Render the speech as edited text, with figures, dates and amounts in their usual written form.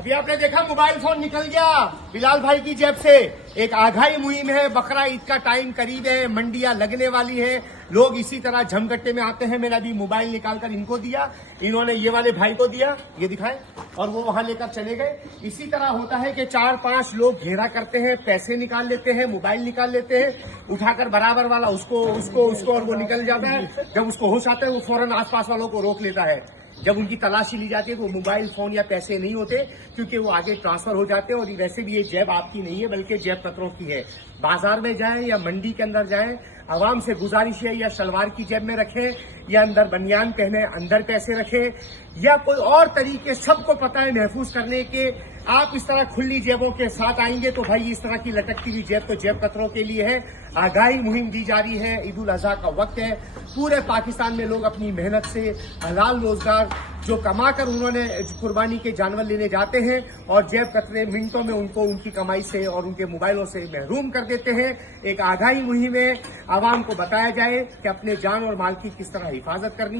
अभी आपने देखा मोबाइल फोन निकल गया बिलाल भाई की जेब से। एक आगाही मुहिम है, बकरा ईद का टाइम करीब है, मंडियां लगने वाली है, लोग इसी तरह झमगट्टे में आते हैं। मैंने अभी मोबाइल निकालकर इनको दिया, इन्होंने ये वाले भाई को दिया, ये दिखाए, और वो वहां लेकर चले गए। इसी तरह होता है कि 4-5 लोग घेरा करते हैं, पैसे निकाल लेते हैं, मोबाइल निकाल लेते हैं, उठाकर बराबर वाला उसको और वो निकल जाता है। जब उसको होश आता है वो फौरन आसपास वालों को रोक लेता है। जब उनकी तलाशी ली जाती है तो मोबाइल फोन या पैसे नहीं होते, क्योंकि वो आगे ट्रांसफर हो जाते हैं। और वैसे भी ये जेब आपकी नहीं है बल्कि जेब कतरों की है। बाजार में जाएं या मंडी के अंदर जाएं, आवाम से गुजारिश है या शलवार की जेब में रखें या अंदर बनियान पहने अंदर पैसे रखें या कोई और तरीके, सबको पता है महफूज करने के। आप इस तरह खुली जेबों के साथ आएंगे तो भाई इस तरह की लटकती हुई जेब तो जेब कतरों के लिए है। आगाही मुहिम दी जा रही है, ईद उल अजहा का वक्त है। पूरे पाकिस्तान में लोग अपनी मेहनत से हलाल रोजगार जो कमा कर उन्होंने कुर्बानी के जानवर लेने जाते हैं और जेब कतरे मिनटों में उनको उनकी कमाई से और उनके मोबाइलों से महरूम कर देते हैं। एक आगाही मुहिम है, आवाम को बताया जाए कि अपने जान और माल की किस तरह हिफाजत करनी है।